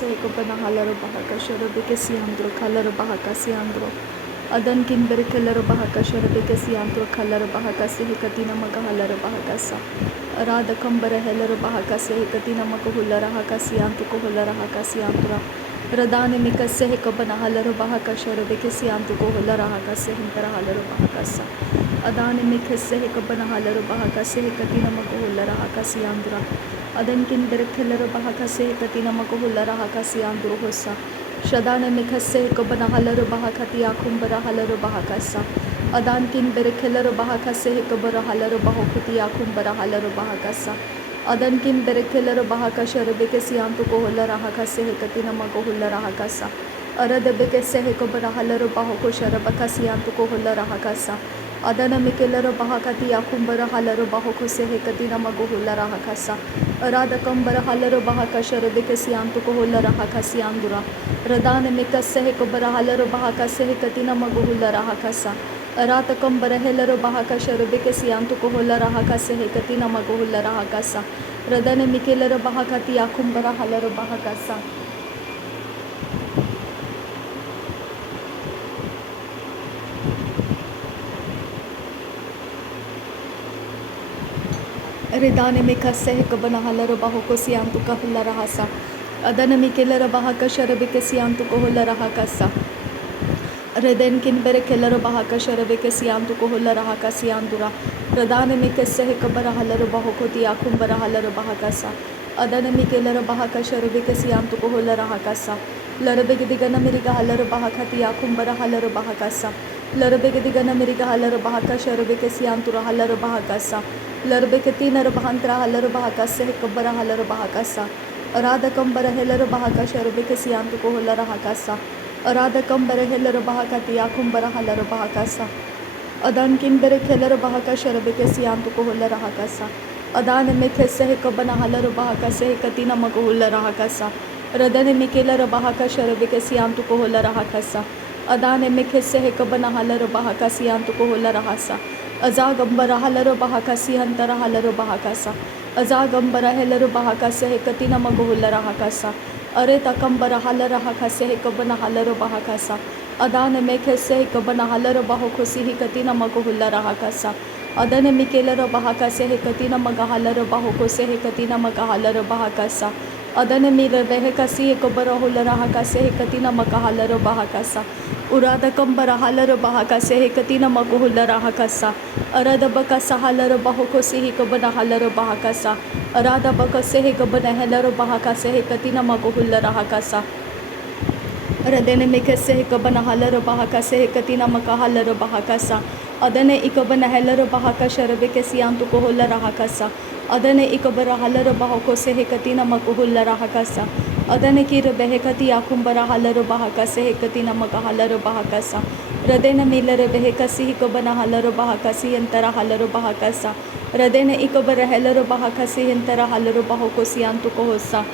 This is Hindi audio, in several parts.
seheko banahalaro bahaka shorobeke siandro kalaro bahaka siandro adan kinbere kelaro bahaka shorobeke siandro kalaro bahaka sehekatina magahalaro bahaka sa arada kambara helaro bahaka sehekatina magahulara haka siantu kohulara haka siandra radane mika seheko banahalaro bahaka shorobeke siantu kohulara haka sehintara halaro bahaka sa adane mika seheko banahalaro bahaka sehekatina magahulara haka siandra adan kinbere kelaro bahaka sehekatina magahulara haka siandro hosa Shadana mikase ko banahalaro bahakati akumbara halaro bahakasa adan kin berekelaro bahakase ko barahalaro bahokuti akumbara halaro bahakasa adan kin berekelaro bahakasha rebeke siantu ko holara hakase katina mago holara hakasa arada beke se ko barahalaro bahoko sharabaka siantu ko holara hakasa adana mikelaro bahakati akumbara halaro bahoko se katina mago holara hakasa arada kambara halaro bahakasha rebeke siantu ko holara hakasi andura radane mikase ko barahalaro bahakase katina mago holara hakasa arata kambara helaro bahakasha rebeke siantu ko holara hakase katina mago holara hakasa radane mikelaro bahakati akumbara halaro bahakasa Redane mika seheka banahalaro bahoko siantu kahulara hasa adana mikelaro bahaka sharabeke siantu kohulara hakasa Reden kin bere kelaro bahaka sharabeke siantu kohulara hakasi andura radane mika seheka banahalaro bahoko ti akumbara halaro bahakasa adana mikelaro bahaka sharabeke siantu kohulara hakasa larabege digana miriga halaro bahakati akumbara halaro bahakasa larabege digana miriga halaro bahaka sharabeke siantu halaro bahakasa लरबेकती नर बहंतरा हलर बहाका से कब्बरा हलर बहाकासा अराध कंबर हेलर बहाका शरबेक सियांत को हलर हाकासा अराध कंबर हेलर बहाका तिया कुंबर हलर बहाकासा अदान किंबर खेलर बहाका शरबेक सियांत को हलर हाकासा अदान में खेसे कबना हलर बहाका से कतीना मको हलर हाकासा रदन में केलर बहाका शरबेक सियांत को हलर हाकासा अदान में खेसे कबना हलर बहाका सियांत को हलर हासा अजागंबर हलरो बहाकासी हंतर हलरो बहाकासा अजागंबर हेलरो बहाकासे कतिना मगहुलर हाकासा अरे तकंबर हलर हाकासे कबना हलरो बहाकासा अदान मेखेसे कबना हलरो बहोकुसी ही कतिना मगहुलर हाकासा अदन मिकेलरो बहाकासे कतिना मगहलरो बहोकुसे कतिना मगहलरो बहाकासा अदन मिर बेहकसी कबर हुलर हाकासे कतिना मगहलरो बहाकासा उराद कंबर हलरो बहाकासे कतिना मगहुलर हाकासा अरद बकसा हलरो बहोकुसी ही कबना हलरो बहाकासा अराद बकसे कबना हेलरो बहाकासे कतिना मगहुलर हाकासा रदने मिकसे कबना हलरो बहाकासे कतिना मगहलरो बहाकासा अदने इकबना हेलरो बहाकाशा रबेके सियांतु को होलर हाकासा अदने इकबर हलरो बहोकोसे कतिना मगहुलर हाकासा अदने की बेहकती आकुंबरा हलरो बहाकासे कतिना मगहलरो बहाकासा रदेन मिलर बेहकसी कबना हलरो बहाकासी अंतरा हलरो बहाकासा रदेन इकबर हेलरो बहाकासी अंतरा हलरो बहोकोसियांतु को होसा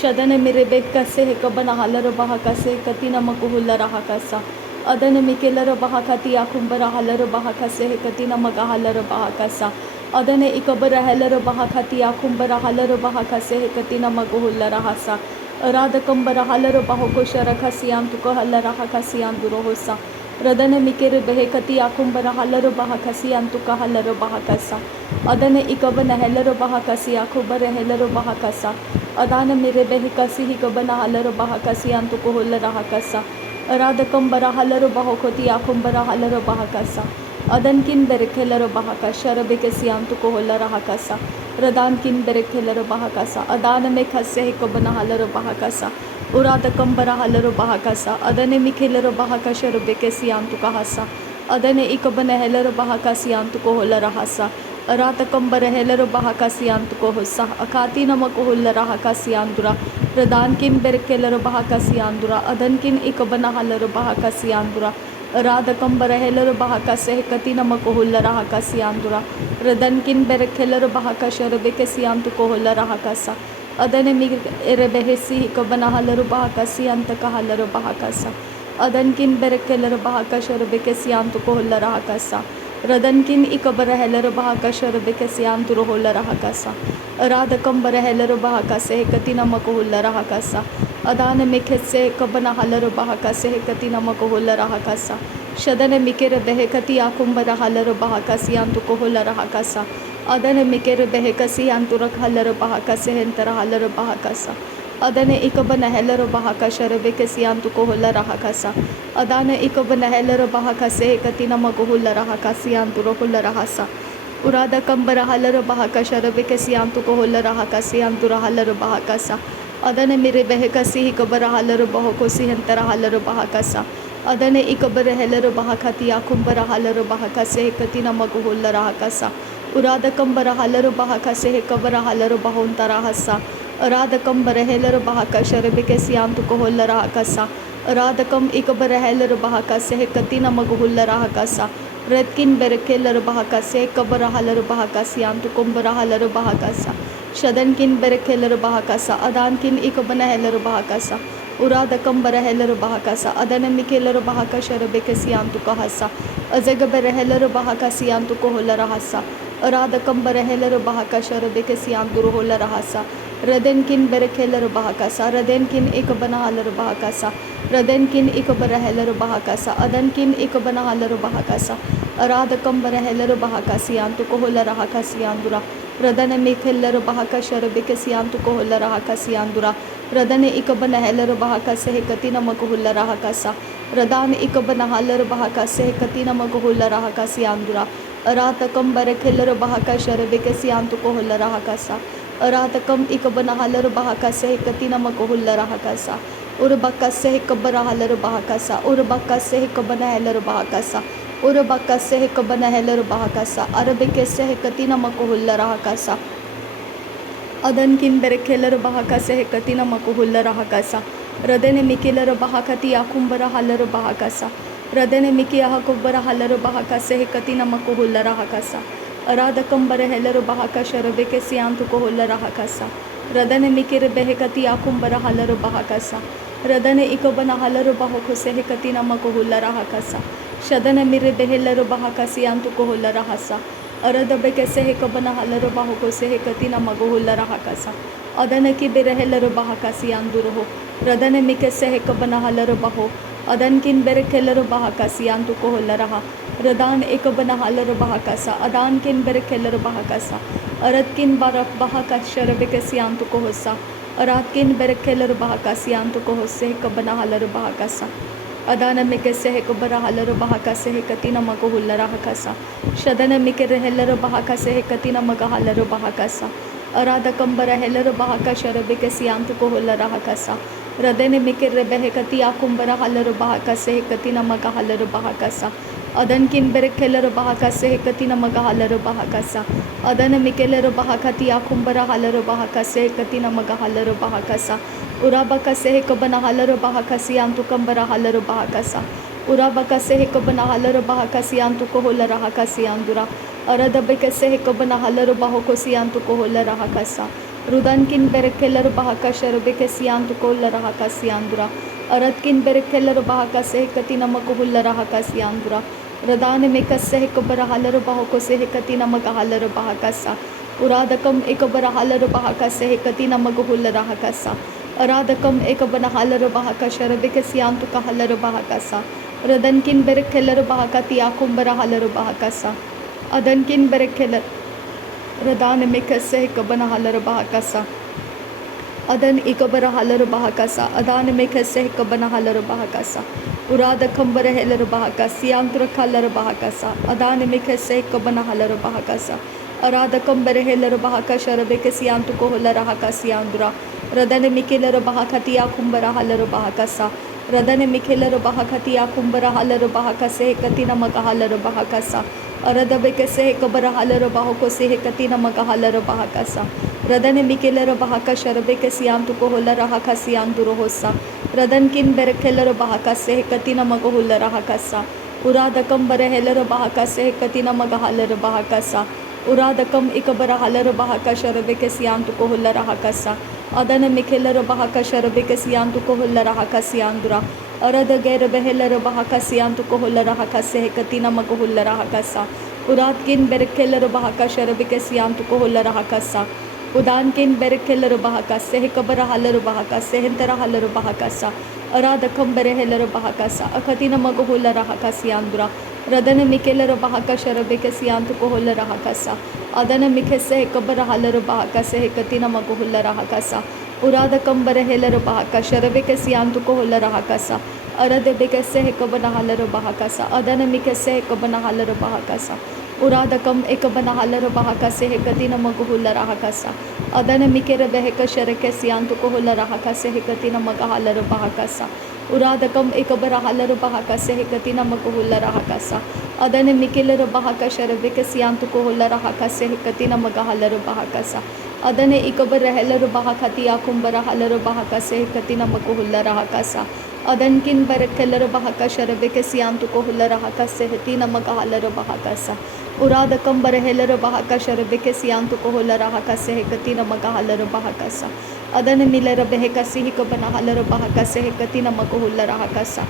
शदन मिरे बेकसे कबना हलरो बहाकासे कतिना मगहुलर हाकासा अदन मिकेलरो बहाकती आकुंबरा हलरो बहाकासे कतिना मगहलरो बहाकासा अदने इकबर हेलरो बहाकती आकुंबरा हलरो बहाकासे कतिना मगहुलर हासा अराद कंबर हलरो बहोको शरखसियांतु को हलर हाकासियांतु होसा रदन मिकेर बेहकती आकुंबर हलरो बहाकसी अंतु का हलरो बहाकसा अदन इकबन हेलरो बहाकसी आकुबर हेलरो बहाकसा अदान मेरे बेहकसी ही कबन हलरो बहाकसी अंतु को हलर हाकसा अराद कंबर हलरो बहोकोती आकुंबर हलरो बहाकसा अदन किन बेरेखेलरो बहाकसा रबेके सियांतु को हलर हाकसा रदान किन बेरेखेलरो बहाकसा अदान में खसे ही कबन हलरो बहाकसा उराद कंबर हलरो बहाकसा अदने मिखेलरो बहाकशा रबेके सियांतु का हसा अदने इकबन हेलरो बहाकसियांतु को हलर हासा अरात कंबर हेलरो बहाकसियांतु को होसा अकाती नमको हलर हाकसियांतुरा प्रदान किन बेरेखेलरो बहाकसियांतुरा अदन किन इकबन हलरो बहाकसियांतुरा राध कंबर हेलरो बहाकसे कति नमको हलर हाकसियांतुरा रदन किन बेरेखेलरो बहाकशा रबेके सियांतु को हलर हाकसा अदन मिर बेहसी कबना हलरो बहाकसी अंत का हलरो बहाकसा अदन किन बेरेखेलरो बहाकशा रबेके सियांतु को हलर हाकसा रदन किन इकबर हेलरो बहाकशा रबेके सियांतु हलर हाकसा राध कंबर हेलरो बहाकसे कति नमको huller हाकसा Adana mikese kabana halaro bahaka sehe katina makohola rahakasa. Shadana mikere behekati akumbara halaro bahaka siantu kohola rahakasa. Adana mikere behekasi anturak halaro bahaka sehentara halaro bahakasa. Adana ikabana helaro bahaka sharabeke siantu kohola rahakasa. Adana ikabana helaro bahaka sehe katina makohola rahakasi antu rohola rahasa. Urada kambara halaro bahaka sharabeke siantu kohola rahakasi antu rahalaro bahakasa. Adana mire behekasi ikabara halaro bahokosi hentara halaro bahakasa. Adana ikabara helaro bahakati akumbara halaro bahakase katina maguhulla rahakasa. Urada kambara halaro bahakase kabara halaro bahontara hasa. Arada kambara helaro bahaka sharabeke siantu koholla rahakasa. Aradakam ikabara helaro bahakase katina maguhulla rahakasa. Redkin berekelar bahakase kabara halaro bahakasi antu kumbara halaro bahakasa. Shadankin berekelar bahakasa. Adankin ikabana helaro bahakasa. Uradakam bara helaro bahakasa. Adana mikelar bahaka sharabekasi antu kahasa. Azagabara helaro bahakasi antu kohola rahasa. Aradakam bara helaro bahaka sharabekasi antu rohola rahasa. Radenkin berekelar bahakasa. Radenkin ikabana halaro bahakasa. Radenkin ikabara helaro bahakasa. Adankin ikabana halaro bahakasa. Aradakam bara helaro bahakasi antu kohola rahakasi andura. Radana mikhelaro bahaka sharabekasi antu kohola rahakasi andura. Radane ikabana helaro bahaka sehe katina makuhulla rahakasa. Radane ikabana halaro bahaka sehe katina makuhulla rahakasi andura. Aratakam barakhelaro bahaka sharabekasi antu koholla rahakasa. Aratakam ikabana halaro bahaka sehe katina makuhulla rahakasa. Urbaka sehe kabara halaro bahakasa. Urbaka sehe kabana helaro bahakasa. Urbaka sehe kabana helaro bahakasa. Arabeke sehe katina makuhulla rahakasa. Adankin berekelar bahaka sehe katina makuhulla rahakasa. Radene mikilar bahakati akumbara halaro bahakasa. Radene miki ahakubara halaro bahaka sehe katina makuhulla rahakasa. Aradakam bara helaro bahaka sharabeke siantu kohulla rahakasa. Radane mikir behekati akumbara halaro bahakasa. Radane ikobana halaro bahoko sehe katina makuhulla rahakasa. Shadana mire behelaro bahaka siantu kohulla rahasa. Aradabeke sehe kabana halaro bahoko sehe katina maguhulla rahakasa. Adanaki berehelaro bahakasi anduroho. Radane mike sehe kabana halaro baho. Adankin berekelaro bahakasi antu kohulla raha. Radan ekabana halaro bahakasa. Adankin berekelaro bahakasa. Aradkin barak bahaka sharabeke siantu kohosa. Aradkin berekelaro bahakasi antu kohose kabana halaro bahakasa. Adana mike sehe kubara halaro bahaka sehe katina maguhulla rahakasa. Shadana mike rehelaro bahaka sehe katina magahalaro bahakasa. Arada kambara helaro bahaka sharabeke siantu kohulla rahakasa. Radene mike rebehe kati akumbara halaro bahaka sehe katina magahalaro bahakasa. Adankin berekelaro bahaka sehe katina magahalaro bahakasa. Adana mikelaro bahakati akumbara halaro bahaka sehe katina magahalaro bahakasa. Urabaka sehe kabana halaro bahakasi antu kambara halaro bahakasa. Urabaka sehe kabana halaro bahakasi antu kohola rahakasi andura. Aradabeka sehe kabana halaro bahokosi antu kohola rahakasa. Rudankin berekelaro bahaka sharabeke siantu kohola rahakasi andura. Aradkin berekelaro bahaka sehe katina makohulla rahakasi andura. Radane meka sehe kabara halaro bahoko sehe katina magahalaro bahakasa. Uradakam ekabara halaro bahaka sehe katina magohulla rahakasa. Aradakam ekabana halaro bahaka sharabeke siantu ka halaro bahakasa. Radankin berekelaro bahakati akumbara halaro bahakasa. Adankin berekelar Radane meka sehe kabana halaro bahakasa. Adan ikabara halaro bahakasa. Adan meka sehe kabana halaro bahakasa. Urada kambara helaro bahakasi antura halaro bahakasa. Adan meka sehe kabana halaro bahakasa. Arada kambara helaro bahaka sharabeke siantu kohola rahakasi andura. Radane mikelaro bahakati akumbara halaro bahakasa. Radane mikelaro bahakati akumbara halaro bahakase katina magahalaro bahakasa. Aradabeke sehe kabara halaro bahoko sehe katina magahalaro bahakasa. Radane mikelaro bahaka sharabeke siantu kohola rahakasi andurohosa. Radankin berekelaro bahakase katina magahulla rahakasa. Uradakam bara helaro bahakase katina magahalaro bahakasa. Uradakam ikabara halaro bahaka sharabeke siantu kohola rahakasa. Adana mikelaro bahaka sharabeke siantu koholla rahakasi andura. Arada gere behelaro bahaka siantu koholla rahakase katina magohulla rahakasa. Uradkin berekelaro bahaka sharabeke siantu koholla rahakasa. Udan kin berekeler bahaka seh kabara haler bahaka sehentera haler bahaka sa arada kambere heler bahaka sa akatina magohula rahaka siandura radana mikeler bahaka sharabeke siantu kohola rahaka sa adana mikhe seh kabara haler bahaka seh katina magohula rahaka sa urada kambere heler bahaka sharabeke siantu kohola rahaka sa arade beke seh kabana haler bahaka sa adana mikhe seh kabana haler bahaka sa उरादकम एक बना हलर बहाका से है कति न मग हुल रहा कसा अदन मिकेर बहक शरके सियांत को हुल रहा कसे है कति न मग हलर बहाकसा उरादकम एक बरा हलर बहाका से है कति न मग हुल रहा कसा अदन मिकेलर बहाका शरबे के सियांत को हुल रहा कसे है कति न मग हलर बहाकसा अदन एक बर रहलर बहाकति आकुंबर हलर बहाका से है कति न मग हुल रहा कसा अदन किन बर केलर बहाका शरबे के सियांत को हुल रहा कसे है तीन मग हलर बहाकसा उरादकम बरहेलर बहाका शरबे के सियांत को होल रहा कसे है कति न मग हलर बहाकसा अदन मिलर बहका सिहि को बना हलर बहाका से है कति न मग हुल रहा कसा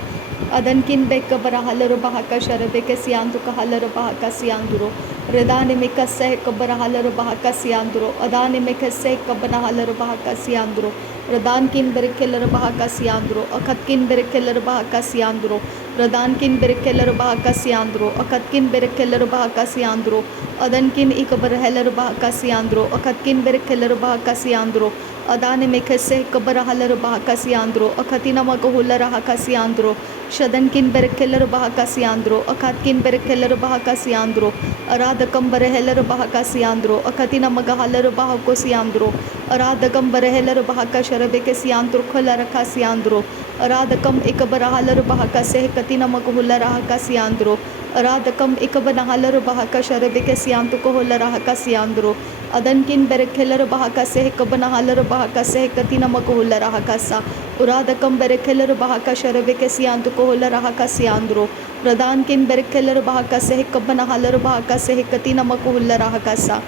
अदन किन बेक बरा हलर बहाका शरबे के सियांत को हलर बहाका सियांदुरो रदान में कसे को बरा हलर बहाका सियांदुरो अदान में कसे को बना हलर बहाका सियांदुरो रदान किन बेरकेलर बहाका सियांदुरो अखत किन बेरकेलर बहाका सियांदुरो रदान किन बेरकेलर बहाका सियांदुरो अखत किन बेरकेलर बहाका सियांदुरो अदन किन इक बरहेलर बहाका सियांदुरो अखत किन बेरकेलर बहाका सियांदुरो अदान में कसे कबर हलर बहाका सियांदुरो अखतिना मगहुल रहा सियांदुरो शदन किन बेरकेलर बहाका सियांदुरो अखत किन बेरकेलर बहाका सियांदुरो अरादकम बरहेलर बहाका सियांदुरो अखतिना मगहलर बहाको सियांदुरो अरादकम बरहेलर बहाका शरबे के सियांदुरो खला रखा सियांदुरो अरादकम एक बरहलर बहाका से कतिना मगहुल रहा सियांदुरो अरादकम एक बनहलर बहाका शरबे के सियांत को होल रहा सियांदुरो अदन किन बेरकेलर बहाका से कबनहलर बहाका से कतिना मगहुल रहा सा उरादकम बेरकेलर बहाका शरबे के सियांत को होल रहा सियांदुरो रदान किन बेरकेलर बहाका से कबनहलर बहाका से कतिना मगहुल रहा सा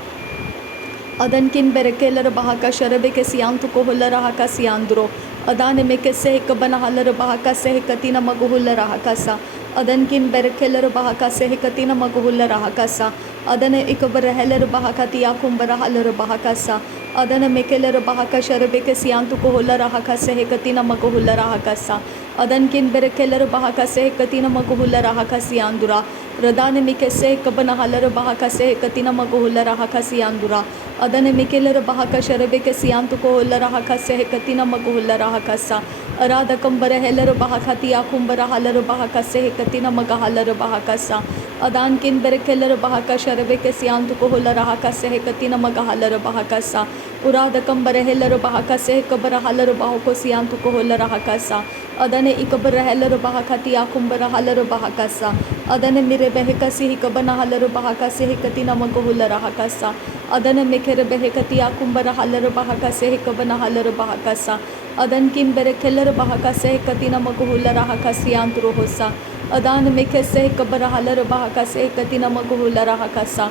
अदन किन बेरकेलर बहाका शरबे के सियांत को होल रहा सियांदुरो अदान में कैसे एक बनहलर बहाका से कतिना मगहुल रहा सा अदन किन बेरकेलर बहाका से कतिना मगहुल रहा सा अदन एक बरहेलर बहाका तिया कुंबर हलर बहाका सा अदन मेकेलर बहाका शरबे के सियांत को होल रहा से कतिना मगहुल रहा सा अदन किन बेरकेलर बहाका से कतिना मगहुल रहा सियांदुरा रदान में कैसे एक बनहलर बहाका से कतिना मगहुल रहा सियांदुरा अदन मिकेलर बहाका शरबे के सियांत को होल रहा से कतिना मगहुल रहा सा अरादकम बरहेलर बहाका तिया कुंबर हलर बहाका से कतिना मगहलर बहाका सा अदान किन बेरकेलर बहाका शरबे के सियांत को होल रहा से कतिना मगहलर बहाका सा उरादकम बरहेलर बहाका से कबर हलर बाहो सियांत को होल रहा सा अदन इकबर रहलर बहाका तिया कुंबर हलर बहाका सा अदन मिरे बहका सिहि कबना हलर बहाका से कतिना मगहुल रहा सा अदन मेखेर बहकतिया कुंबर हलर बहाका से कबना हलर बहाका सा अदन किन बेरकेलर बहाका से कतिना मगहुल रहा सियांतुरो होसा अदान मेखे से कबर हलर बहाका से कतिना मगहुल रहा सा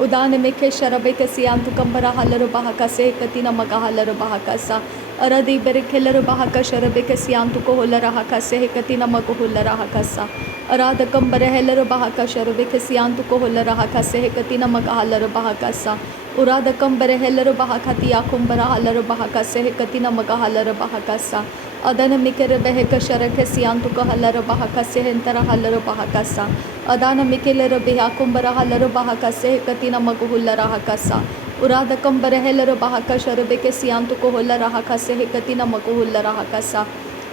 उदान मेखे शरबे के सियांत कंबर हलर बहाका से कतिना मगहलर बहाका सा अरदी बेरकेलर बहाका शरबे के सियांत को होल रहा से कतिना मगहुल रहा सा अरादकम बरहेलर बहाका शरबे के सियांत को होल रहा से कतिना मगहलर बहाका सा उरादकम बरहेलर बहाका तिया कुंबर हलर बहाका से कतिना मगहलर बहाका सा अदन मिकेर बहक शरके सियांत को हलर बहाका से हेंतर हलर बहाका सा अदान मिकेलर बिहा कुंबर हलर बहाका से कतिना मगहुल रहा सा उरादकम बरहेलर बहाका शरबे के सियांत को होल रहा से कतिना मगहुल रहा सा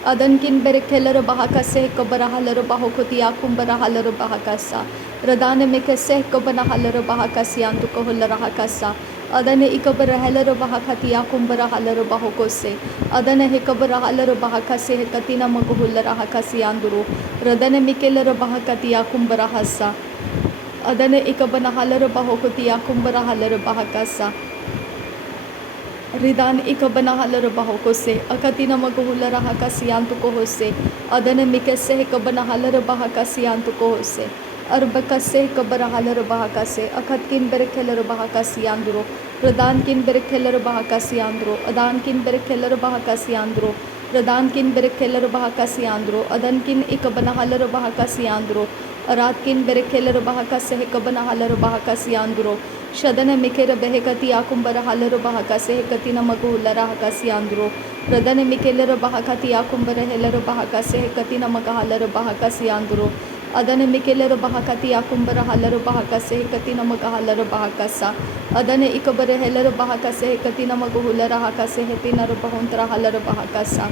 अदन किन बेरकेलर बहाका से कबर हलर बाहो तिया कुंबर हलर बहाका सा रदान में कैसे कबना हलर बहाका सियांत को होल रहा सा अदन इकबर हलर बहाका तिया कुंबर हलर बाहो को से अदन हे कबर हलर बहाका से कतिना मगहुल रहा सियांदुरो रदन मिकेलर बहाका तिया कुंबर हसा अदन इकबना हलर बाहो तिया कुंबर हलर बहाका सा रिदान इक बना हलर बाहो से अकतिना मगहुल रहा सियांत को हो से अदन मिके से कबना हलर बहाका सियांत को हो से अरबका से कबर हलर बहाका से अखत किन बेरकेलर बहाका सियांदुरो प्रदान किन बेरकेलर बहाका सियांदुरो अदान किन बेरकेलर बहाका सियांदुरो प्रदान किन बेरकेलर बहाका सियांदुरो अदन किन इक बना हलर बहाका सियांदुरो अरात किन बेरकेलर बहाका से कबना huller बहाका सियांदुरो शदन मिकेर बेहकति आकुंबर huller बहकसे हेकति नमगु लरा हकसी Andro रदन मिकेलर बहकति आकुंबर हेलर बहकसे हेकति नमग huller बहकसी Andro अदन मिकेलर बहकति आकुंबर हलर बहकसे हेकति नमग हलर बहकसा अदन इकबर हेलर बहकसे हेकति नमगु हुलर हकसे हेति नर बहुंतर हलर बहकसा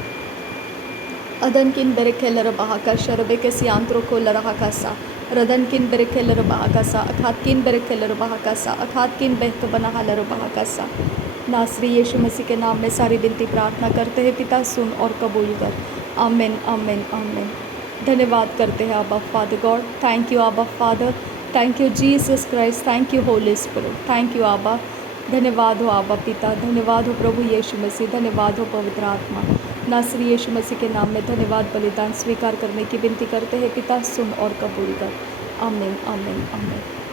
अदन किन बेरेकेलर बहकशर बेकेसी आंद्रो को लरा हकसा रदन किन बेरेकेलर बहकसा अखात किन बेरेकेलर बहकसा अखात किन बेहत बना हलर बहकसा। नासरी यीशु मसीह के नाम में सारी विनती प्रार्थना करते हैं पिता, सुन और कबूल कर। आमीन आमीन आमीन। धन्यवाद करते हैं आबा फादर गॉड। थैंक यू आबा father, thank you Jesus Christ, thank you Holi spirit, thank you आबा। धन्यवाद हो आबा पिता, धन्यवाद हो प्रभु यीशु मसीह, धन्यवाद हो पवित्र आत्मा। नासरी यीशु मसीह के नाम में धन्यवाद बलिदान स्वीकार करने की विनती करते हैं पिता, सुन और कबूल कर। आमीन आमीन आमीन।